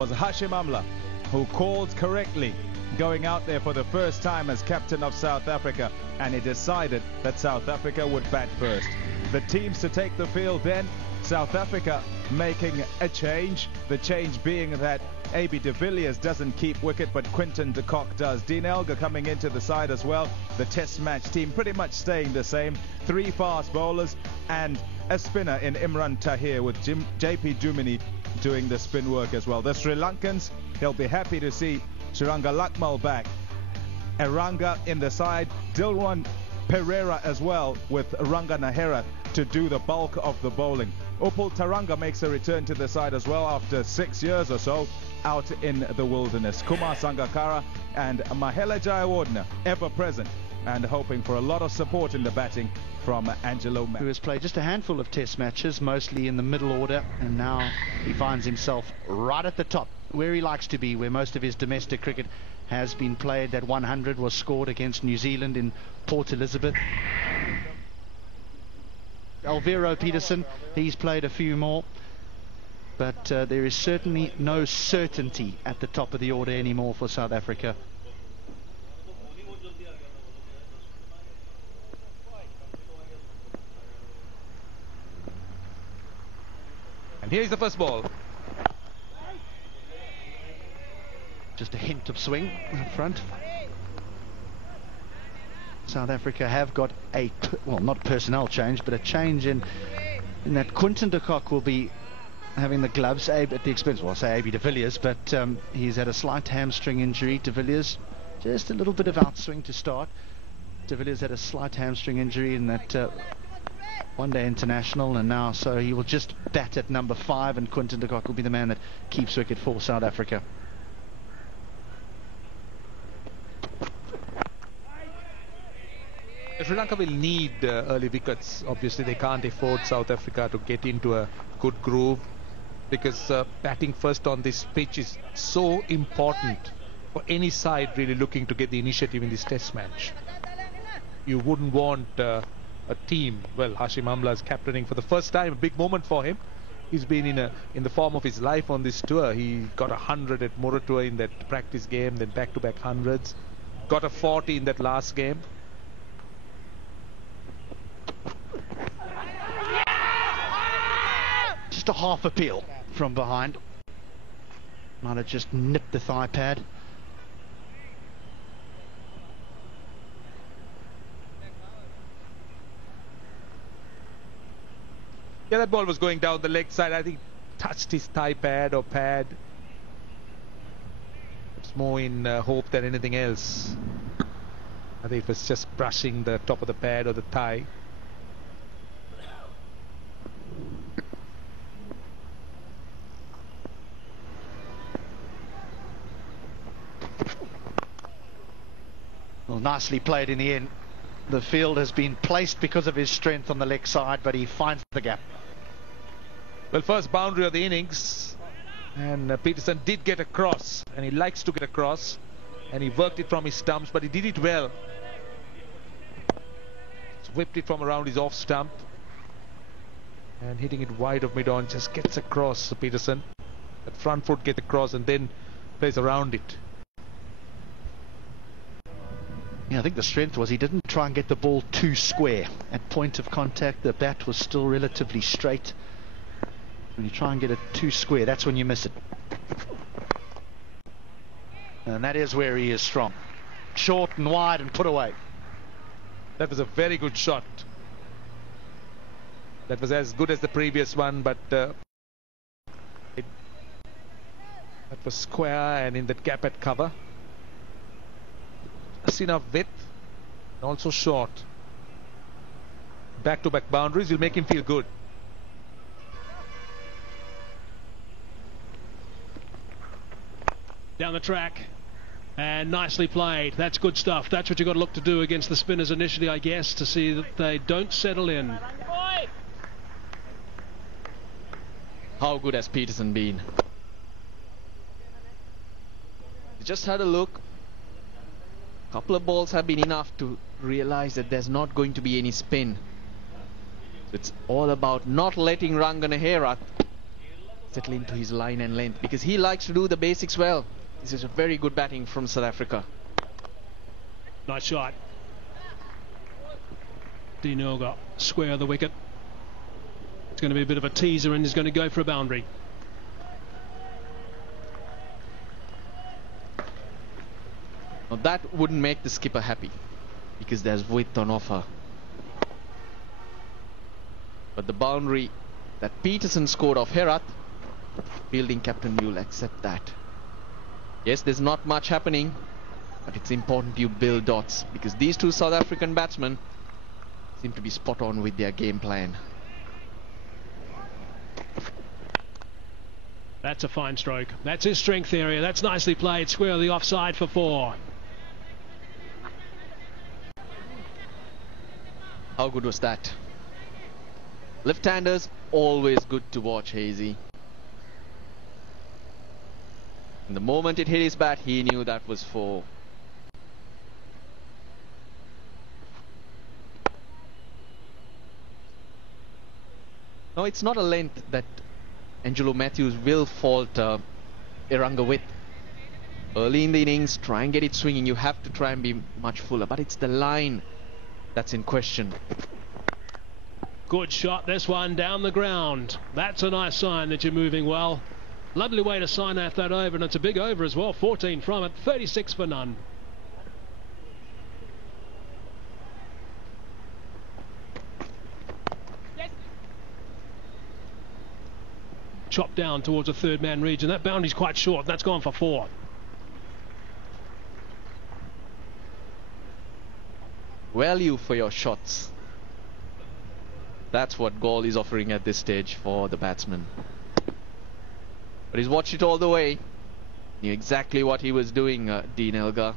Was Hashim Amla, who called correctly, going out there for the first time as captain of South Africa, and he decided that South Africa would bat first. The teams to take the field then, South Africa making a change, the change being that AB de Villiers doesn't keep wicket but Quinton de Kock does. Dean Elgar coming into the side as well. The test match team pretty much staying the same. 3 fast bowlers and a spinner in Imran Tahir with JP Dumini doing the spin work as well. The Sri Lankans, they'll be happy to see Sriranga Lakmal back. Eranga in the side, Dilwan Pereira as well with Ranga Nahera to do the bulk of the bowling. Upul Taranga makes a return to the side as well after 6 years or so out in the wilderness. Kumar Sangakkara and Mahela Jayawardene ever present and hoping for a lot of support in the batting from Angelo Mathew, who has played just a handful of test matches, mostly in the middle order, and now he finds himself right at the top, where he likes to be, where most of his domestic cricket has been played. That 100 was scored against New Zealand in Port Elizabeth. Alvaro Peterson, he's played a few more, but there is certainly no certainty at the top of the order anymore for South Africa. And here's the first ball. Just a hint of swing up front. South Africa have got a, well, not personnel change, but a change in that Quinton de Kock will be having the gloves at the expense, well, I say AB de Villiers, but he's had a slight hamstring injury. De Villiers, just a little bit of outswing to start. De Villiers had a slight hamstring injury in that one-day international, and now so he will just bat at number 5, and Quinton de Kock will be the man that keeps wicket for South Africa. Sri Lanka will need early wickets. Obviously they can't afford South Africa to get into a good groove, because batting first on this pitch is so important for any side really looking to get the initiative in this test match. You wouldn't want a team, well, Hashim Amla is captaining for the first time, a big moment for him. He's been in the form of his life on this tour. He got 100 at Moratuwa in that practice game, then back-to-back hundreds, got a 40 in that last game. Just a half appeal from behind. Might have just nipped the thigh pad. Yeah, that ball was going down the leg side. I think touched his thigh pad or pad. It's more in hope than anything else. I think it was just brushing the top of the pad or the thigh. Well, nicely played in the end. The field has been placed because of his strength on the leg side, but he finds the gap. Well, first boundary of the innings, and Peterson did get across, and he likes to get across, and he worked it from his stumps, but he did it well. Whipped it from around his off stump, and hitting it wide of mid-on, just gets across. Peterson, that front foot gets across and then plays around it. Yeah, I think the strength was he didn't try and get the ball too square. At point of contact, the bat was still relatively straight. When you try and get it too square, that's when you miss it. And that is where he is strong. Short and wide and put away. That was a very good shot. That was as good as the previous one, but that was square and in that gap at cover. Just enough width, and also short. Back-to-back boundaries will make him feel good. Down the track, and nicely played. That's good stuff. That's what you've got to look to do against the spinners initially, I guess, to see that they don't settle in. How good has Peterson been? Just had a look. Couple of balls have been enough to realize that there's not going to be any spin. It's all about not letting Ranga Nahera settle into his line and length, because he likes to do the basics well. This is a very good batting from South Africa. Nice shot. De Noga square of the wicket. It's going to be a bit of a teaser and he's going to go for a boundary. Now that wouldn't make the skipper happy, because there's width on offer. But the boundary that Peterson scored off Herat, fielding captain will accept that. Yes, there's not much happening, but it's important you build dots, because these two South African batsmen seem to be spot on with their game plan. That's a fine stroke. That's his strength area. That's nicely played. Square of the offside for 4. How good was that? Left-handers, always good to watch, Hazy. And the moment it hit his bat, he knew that was 4. No, it's not a length that Angelo Matthews will fault Eranga with. Early in the innings, try and get it swinging. You have to try and be much fuller, but it's the line that's in question. Good shot, this one down the ground. That's a nice sign that you're moving well. Lovely way to sign out that over, and it's a big over as well. 14 from it, 36 for none. Chopped down towards a third man region. That boundary's quite short. That's gone for 4. Value for your shots. That's what Gaul is offering at this stage for the batsman. But he's watched it all the way. Knew exactly what he was doing, De Noga.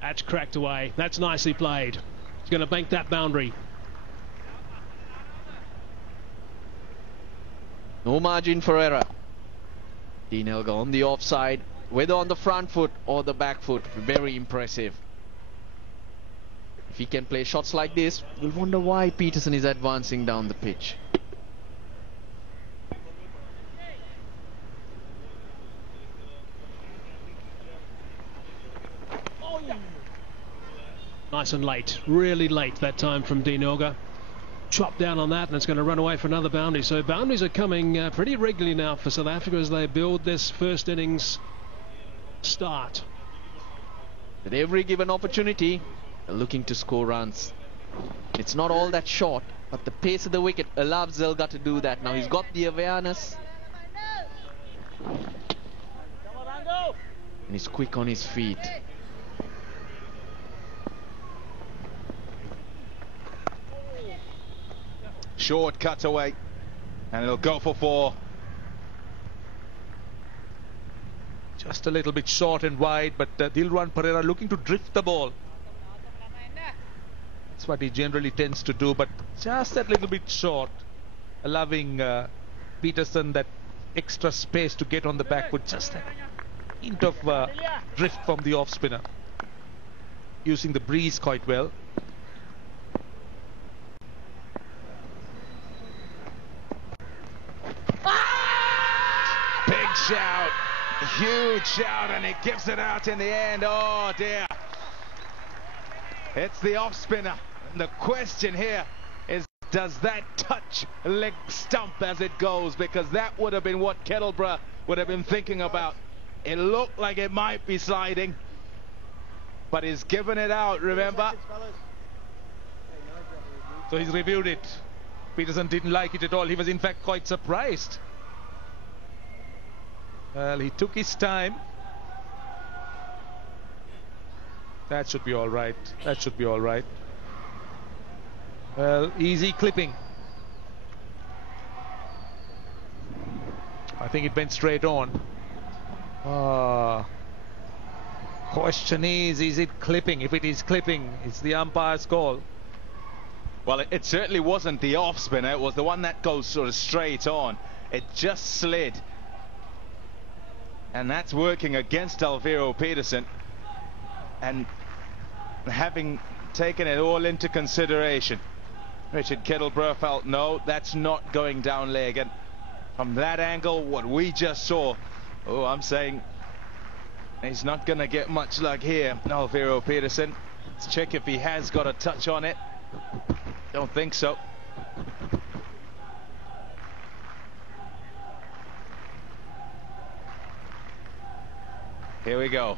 That's cracked away. That's nicely played. He's going to bank that boundary. No margin for error. De Noga on the offside, whether on the front foot or the back foot. Very impressive. If he can play shots like this, you'll wonder why Peterson is advancing down the pitch. Nice and late, really late that time from De Noga. Chopped down on that, and it's going to run away for another boundary. So boundaries are coming pretty regularly now for South Africa as they build this first innings start. At every given opportunity, they're looking to score runs. It's not all that short, but the pace of the wicket allows Zelga to do that. Now he's got the awareness, and he's quick on his feet. Short cutaway, and it'll go for 4. Just a little bit short and wide, but Dilruwan Perera looking to drift the ball. That's what he generally tends to do, but just that little bit short, allowing Peterson that extra space to get on the back with just a hint of drift from the off spinner, using the breeze quite well. Big shout, huge shout, and it gives it out in the end. Oh dear. It's the off spinner. And the question here is, does that touch leg stump as it goes? Because that would have been what Kettleborough would have been thinking about. It looked like it might be sliding, but he's given it out, remember? So he's reviewed it. Peterson didn't like it at all. He was in fact quite surprised. Well, he took his time. That should be all right. That should be all right. Well, easy clipping. I think it went straight on. Question is it clipping? If it is clipping, it's the umpire's call. Well, it certainly wasn't the off spinner. It was the one that goes sort of straight on. It just slid. And that's working against Alvaro Peterson. And having taken it all into consideration. Richard Kittleborough felt, no, that's not going down leg. And from that angle, what we just saw, oh, I'm saying he's not going to get much luck here, Alvaro Peterson. Let's check if he has got a touch on it. Don't think so. Here we go.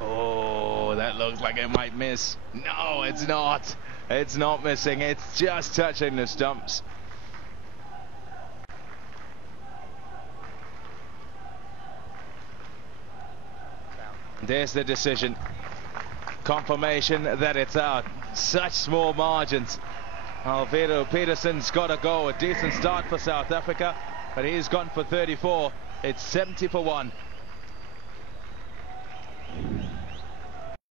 Oh, that looks like it might miss. No, it's not. It's not missing. It's just touching the stumps. There's the decision. Confirmation that it's out. Such small margins. Alvaro Peterson's got to go. A decent start for South Africa, but he's gone for 34. It's 70 for 1.